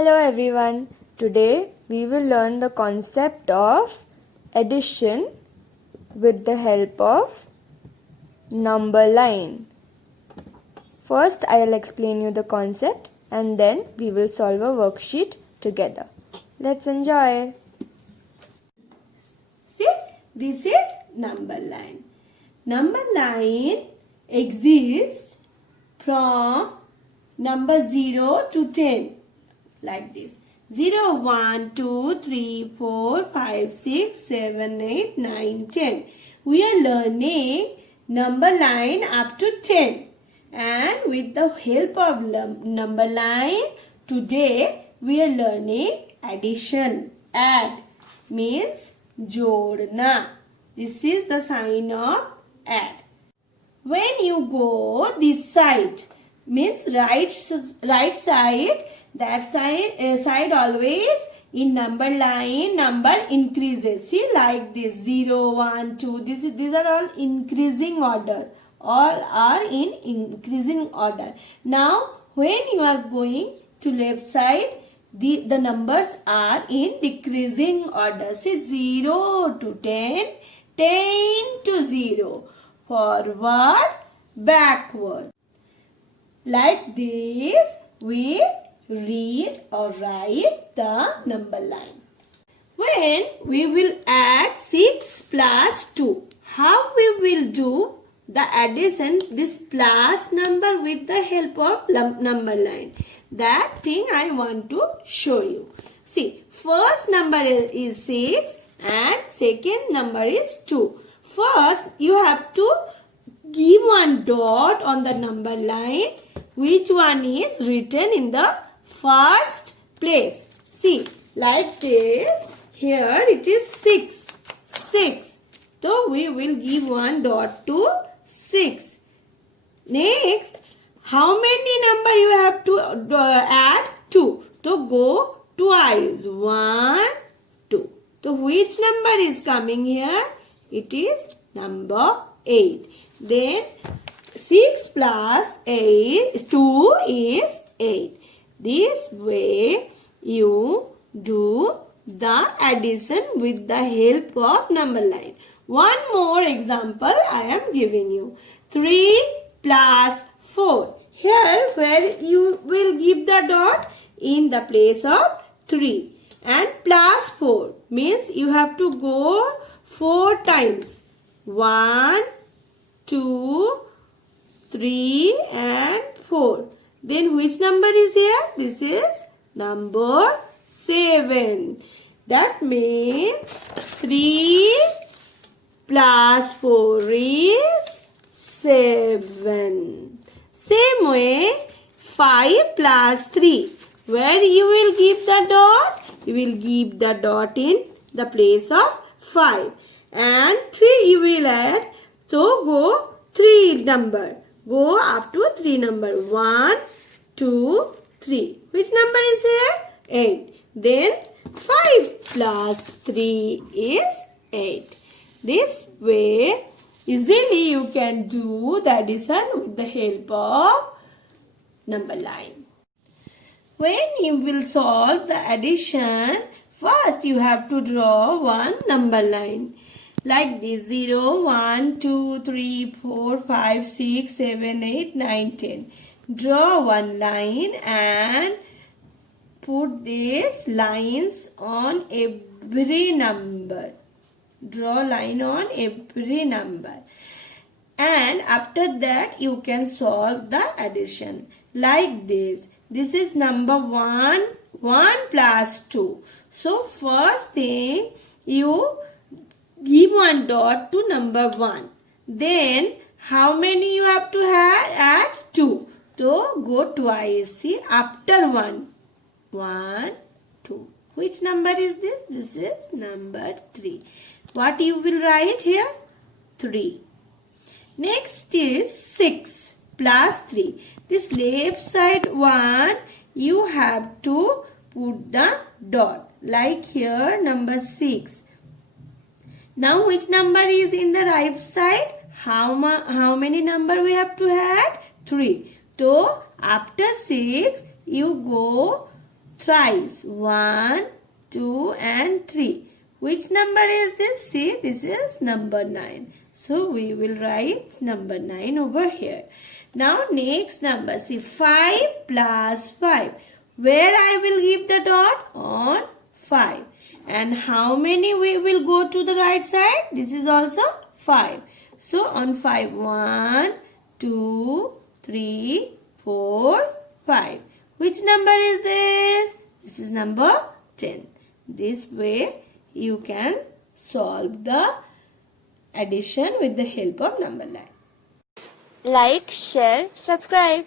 Hello everyone. Today we will learn the concept of addition with the help of number line. First I will explain you the concept and then we will solve a worksheet together. Let's enjoy. See, this is number line. Number line exists from number 0 to 10. Like this. 0, 1, 2, 3, 4, 5, 6, 7, 8, 9, 10. We are learning number line up to 10. And with the help of number line, today we are learning addition. Add means jodna. This is the sign of add. When you go this side, means right side, that side always in number line number increases. See, like this 0, 1, 2. These are all increasing order. All are in increasing order. Now when you are going to left side, the numbers are in decreasing order. See, 0 to 10, 10 to 0. Forward, backward. Like this we read or write the number line. When we will add 6 plus 2, how we will do the addition, this plus number with the help of number line? That thing I want to show you. See, first number is 6 and second number is 2. First, you have to give one dot on the number line. Which one is written in the first place? See, like this. Here it is 6. 6. So we will give one dot to 6. Next, how many number you have to add? 2. So go twice. 1, 2. So which number is coming here? It is number 8. Then 6 plus 2 is 8. This way you do the addition with the help of number line. One more example I am giving you. 3 plus 4. Here where you will give the dot in the place of 3. And plus 4 means you have to go 4 times. 1, 2, 3 and 4. Then which number is here? This is number 7. That means 3 plus 4 is 7. Same way 5 plus 3. Where you will give the dot? You will give the dot in the place of 5. And 3 you will add. So go 3 number. Go up to 3 number. 1, 2, 3. Which number is here? 8. Then 5 plus 3 is 8. This way easily you can do the addition with the help of number line. When you will solve the addition, first you have to draw one number line. Like this 0, 1, 2, 3, 4, 5, 6, 7, 8, 9, 10. Draw one line and put these lines on every number. Draw line on every number. And after that you can solve the addition. Like this. This is number 1. 1 plus 2. So first thing you give one dot to number 1. Then how many you have to add? 2. So go twice. See, after 1. 1, 2. Which number is this? This is number 3. What you will write here? 3. Next is 6 plus 3. This left side 1 you have to put the dot. Like here number 6. Now which number is in the right side? How many number we have to add? 3. So after 6 you go thrice. 1, 2 and 3. Which number is this? See, this is number 9. So we will write number 9 over here. Now next number, see 5 plus 5. Where I will give the dot? On 5. And how many we will go to the right side? This is also 5. So on 5, 1, 2, 3, 4, 5. Which number is this? This is number 10. This way you can solve the addition with the help of number line. Like, share, subscribe.